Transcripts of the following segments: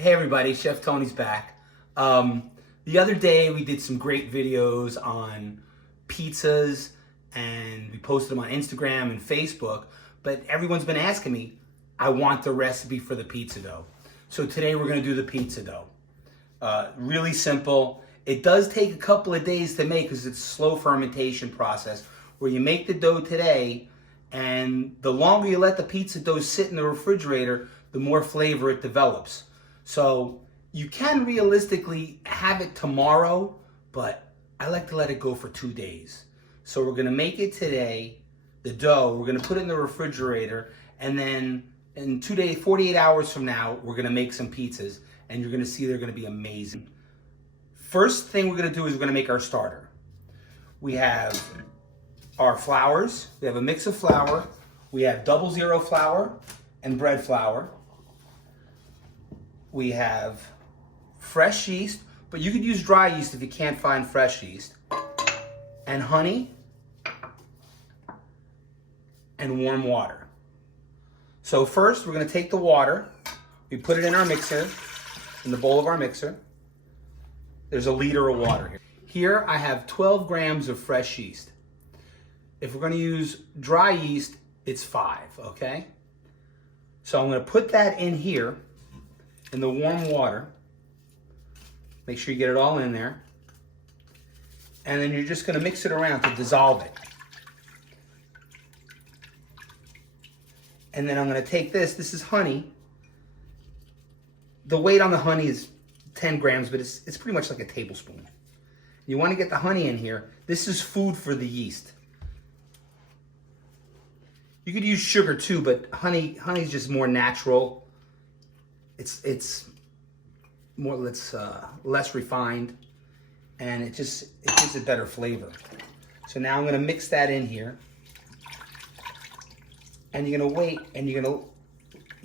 Hey everybody, Chef Tony's back. The other day we did some great videos on pizzas and we posted them on Instagram and Facebook, but everyone's been asking me, I want the recipe for the pizza dough. So today we're gonna do the pizza dough. Really simple. It does take a couple of days to make because it's a slow fermentation process where you make the dough today, and the longer you let the pizza dough sit in the refrigerator, the more flavor it develops. So you can realistically have it tomorrow, but I like to let it go for 2 days. So we're gonna make it today, the dough, we're gonna put it in the refrigerator, and then in 2 days, 48 hours from now, we're gonna make some pizzas, and you're gonna see they're gonna be amazing. First thing we're gonna do is we're gonna make our starter. We have our flours, we have a mix of flour, we have 00 flour and bread flour. We have fresh yeast, but you could use dry yeast if you can't find fresh yeast, and honey, and warm water. So first, we're gonna take the water, we put it in our mixer, in the bowl of our mixer. There's a liter of water here. Here I have 12 grams of fresh yeast. If we're gonna use dry yeast, it's 5, okay? So I'm gonna put that in here, in the warm water. Make sure you get it all in there. And then you're just gonna mix it around to dissolve it. And then I'm gonna take this is honey. The weight on the honey is 10 grams, but it's pretty much like a tablespoon. You wanna get the honey in here. This is food for the yeast. You could use sugar too, but honey's just more natural. It's more less refined, and it gives it better flavor. So now I'm gonna mix that in here, and you're gonna wait, and you're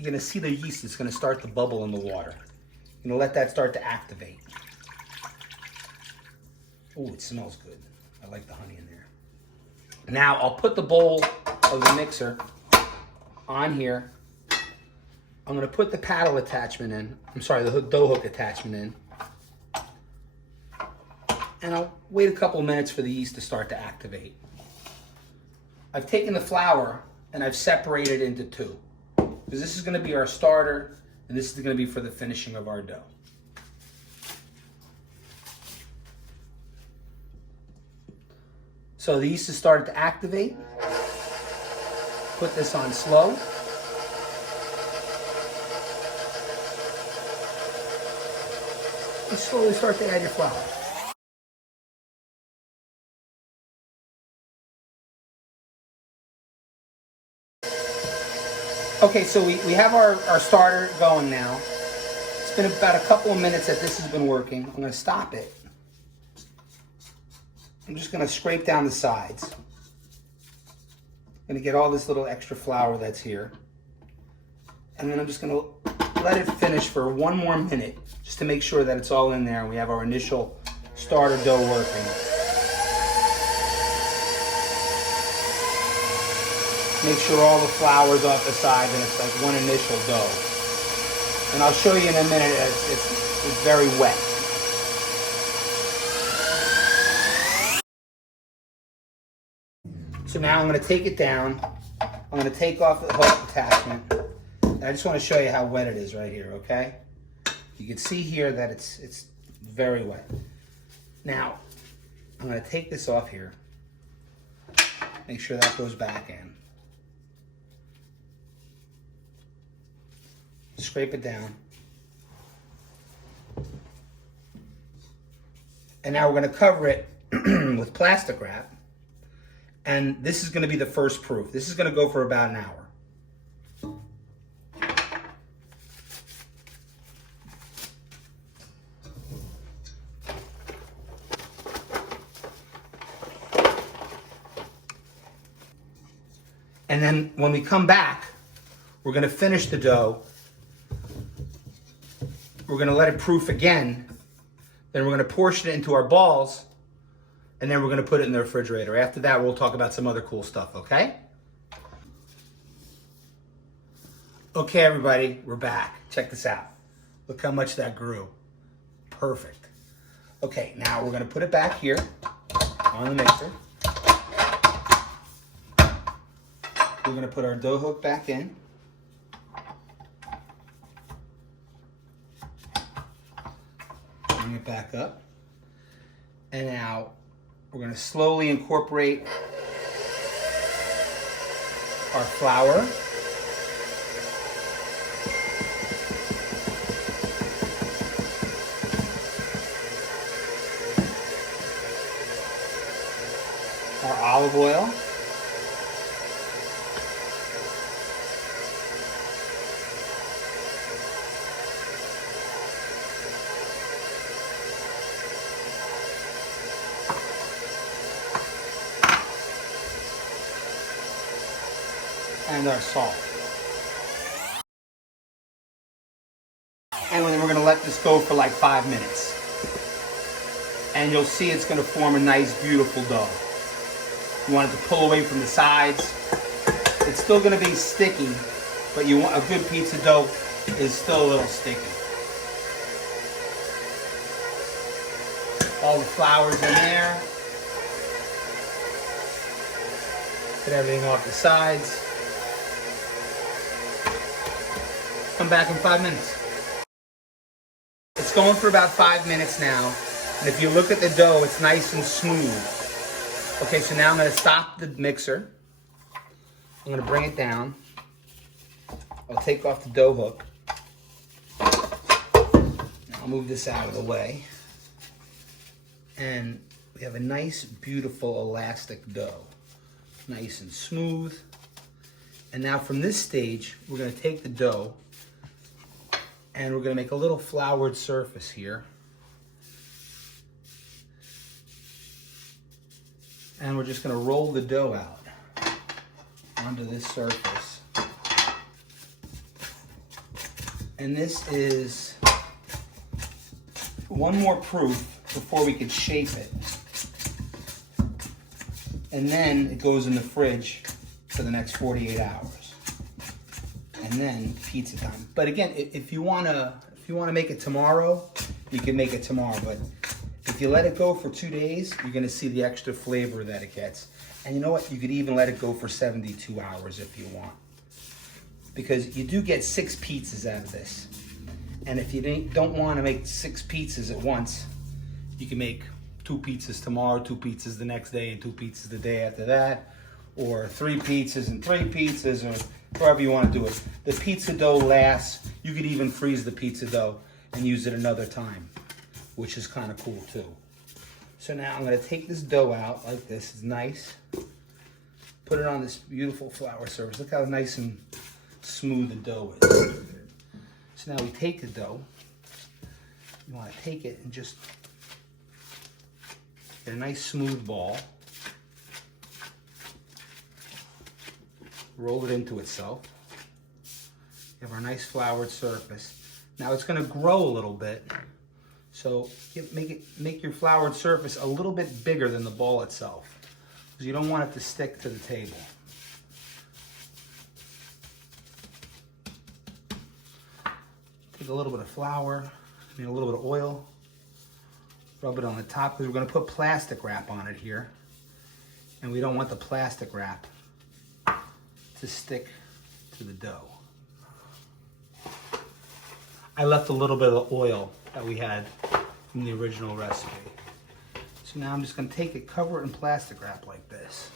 gonna see the yeast is gonna start to bubble in the water. You're gonna let that start to activate. Oh, it smells good. I like the honey in there. Now I'll put the bowl of the mixer on here. I'm gonna put the paddle attachment in. I'm sorry, the dough hook attachment in. And I'll wait a couple of minutes for the yeast to start to activate. I've taken the flour and I've separated it into two, because this is gonna be our starter and this is gonna be for the finishing of our dough. So the yeast has started to activate. Put this on slow. And slowly start to add your flour. Okay, so we have our starter going now. It's been about a couple of minutes that this has been working. I'm gonna stop it. I'm just gonna scrape down the sides. I'm gonna get all this little extra flour that's here. And then I'm just gonna let it finish for 1 more minute, just to make sure that it's all in there and we have our initial starter dough working. Make sure all the flour's off the sides and it's like one initial dough. And I'll show you in a minute, it's very wet. So now I'm gonna take it down. I'm gonna take off the hook attachment. And I just wanna show you how wet it is right here, okay? You can see here that it's very wet. Now, I'm gonna take this off here. Make sure that goes back in. Scrape it down. And now we're gonna cover it with plastic wrap. And this is gonna be the first proof. This is gonna go for about an hour. And then when we come back, we're gonna finish the dough. We're gonna let it proof again. Then we're gonna portion it into our balls, and then we're gonna put it in the refrigerator. After that, we'll talk about some other cool stuff, okay? Okay, everybody, we're back. Check this out. Look how much that grew. Perfect. Okay, now we're gonna put it back here on the mixer. We're gonna put our dough hook back in. Bring it back up. And now we're gonna slowly incorporate our flour. Our olive oil. And our salt. And then we're going to let this go for like 5 minutes. And you'll see it's going to form a nice, beautiful dough. You want it to pull away from the sides. It's still going to be sticky, but you want a good pizza dough is still a little sticky. All the flour's in there. Get everything off the sides. Come back in 5 minutes. It's going for about 5 minutes now. And if you look at the dough, it's nice and smooth. Okay, so now I'm gonna stop the mixer. I'm gonna bring it down. I'll take off the dough hook. Now I'll move this out of the way. And we have a nice, beautiful, elastic dough. Nice and smooth. And now from this stage, we're gonna take the dough and we're gonna make a little floured surface here. And we're just gonna roll the dough out onto this surface. And this is one more proof before we can shape it. And then it goes in the fridge for the next 48 hours. And then pizza time. But again, if you wanna make it tomorrow, you can make it tomorrow. But if you let it go for 2 days, you're gonna see the extra flavor that it gets. And you know what? You could even let it go for 72 hours if you want. Because you do get 6 pizzas out of this. And if you don't wanna make 6 pizzas at once, you can make 2 pizzas tomorrow, 2 pizzas the next day, and 2 pizzas the day after that. Or 3 pizzas and 3 pizzas, or however you want to do it. The pizza dough lasts. You could even freeze the pizza dough and use it another time, which is kind of cool too. So now I'm going to take this dough out like this. It's nice. Put it on this beautiful flour surface. Look how nice and smooth the dough is. So now we take the dough. You want to take it and just get a nice smooth ball. Roll it into itself. You have our nice floured surface. Now it's going to grow a little bit, so make your floured surface a little bit bigger than the ball itself, because you don't want it to stick to the table. Take a little bit of flour, a little bit of oil, rub it on the top, because we're going to put plastic wrap on it here, and we don't want the plastic wrap to stick to the dough. I left a little bit of the oil that we had from the original recipe. So now I'm just going to take it, cover it in plastic wrap like this.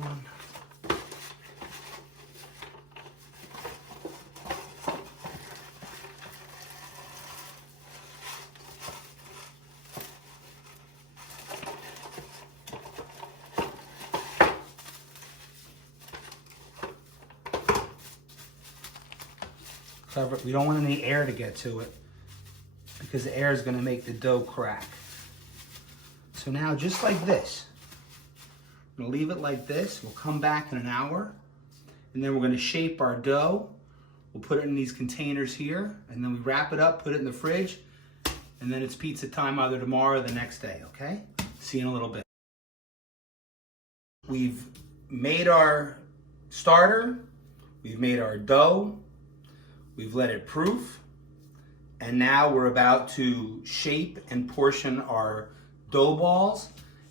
One. Cover it. We don't want any air to get to it because the air is going to make the dough crack. So now just like this, I'm going to leave it like this. We'll come back in an hour and then we're going to shape our dough. We'll put it in these containers here and then we wrap it up, put it in the fridge, and then it's pizza time either tomorrow or the next day, okay? See you in a little bit. We've made our starter. We've made our dough. We've let it proof. And now we're about to shape and portion our dough balls.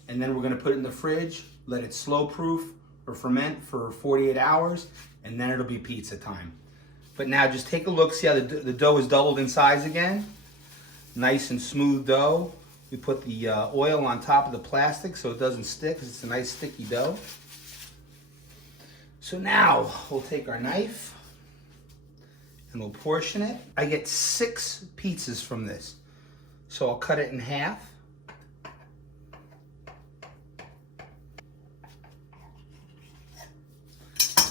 And then we're gonna put it in the fridge, let it slow proof or ferment for 48 hours, and then it'll be pizza time. But now just take a look, see how the dough is doubled in size again? Nice and smooth dough. We put the oil on top of the plastic so it doesn't stick, because it's a nice sticky dough. So now we'll take our knife and we'll portion it. I get 6 pizzas from this. So I'll cut it in half.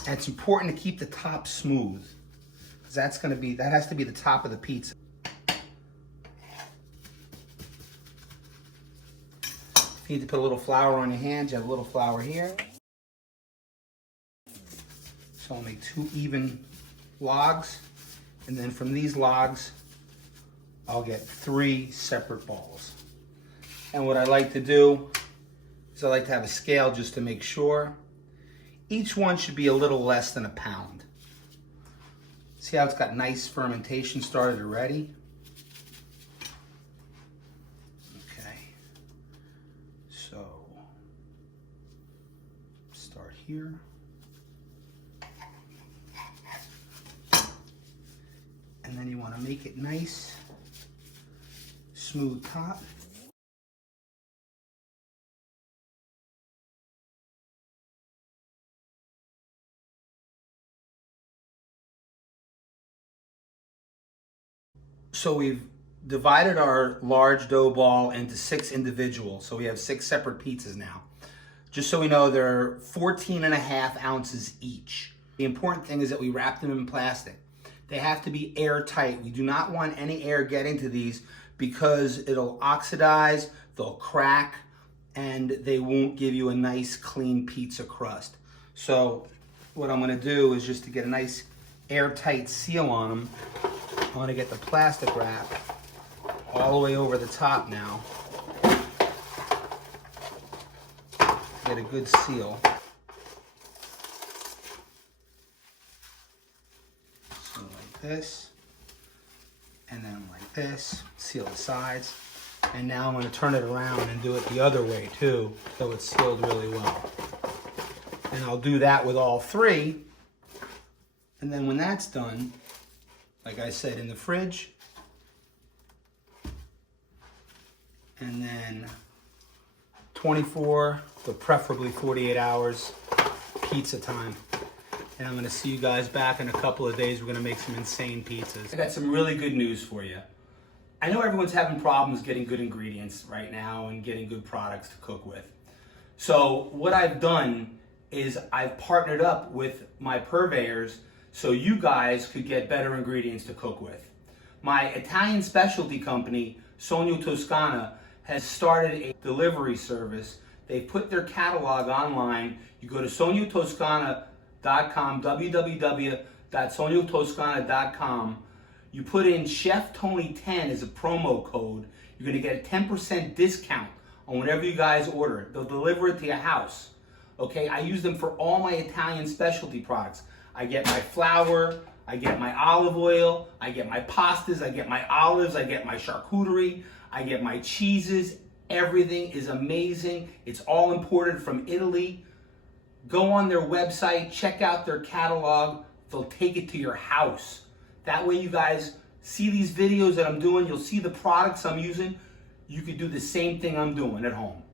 And it's important to keep the top smooth, because that has to be the top of the pizza. If you need to put a little flour on your hands, you have a little flour here. So I'll make 2 even logs, and then from these logs, I'll get 3 separate balls. And what I like to do is I like to have a scale just to make sure. Each one should be a little less than a pound. See how it's got nice fermentation started already? Okay. So, start here. And then you want to make it nice, smooth top. So we've divided our large dough ball into 6 individuals. So we have 6 separate pizzas now. Just so we know, they're 14.5 ounces each. The important thing is that we wrap them in plastic. They have to be airtight. We do not want any air getting to these, because it'll oxidize, they'll crack, and they won't give you a nice clean pizza crust. So what I'm gonna do is, just to get a nice airtight seal on them, I want to get the plastic wrap all the way over the top now. Get a good seal. So like this, and then like this, seal the sides. And now I'm going to turn it around and do it the other way too, so it's sealed really well. And I'll do that with all 3. And then when that's done, like I said, in the fridge, and then 24, but preferably 48 hours, pizza time. And I'm gonna see you guys back in a couple of days. We're gonna make some insane pizzas. I got some really good news for you. I know everyone's having problems getting good ingredients right now and getting good products to cook with. So what I've done is I've partnered up with my purveyors so you guys could get better ingredients to cook with. My Italian specialty company, Sogno Toscano, has started a delivery service. They put their catalog online. You go to sognotoscana.com, www.sognotoscana.com. You put in Chef Tony 10 as a promo code. You're gonna get a 10% discount on whatever you guys order. They'll deliver it to your house. Okay, I use them for all my Italian specialty products. I get my flour, I get my olive oil, I get my pastas, I get my olives, I get my charcuterie, I get my cheeses. Everything is amazing. It's all imported from Italy. Go on their website, check out their catalog. They'll take it to your house. That way you guys see these videos that I'm doing, you'll see the products I'm using. You could do the same thing I'm doing at home.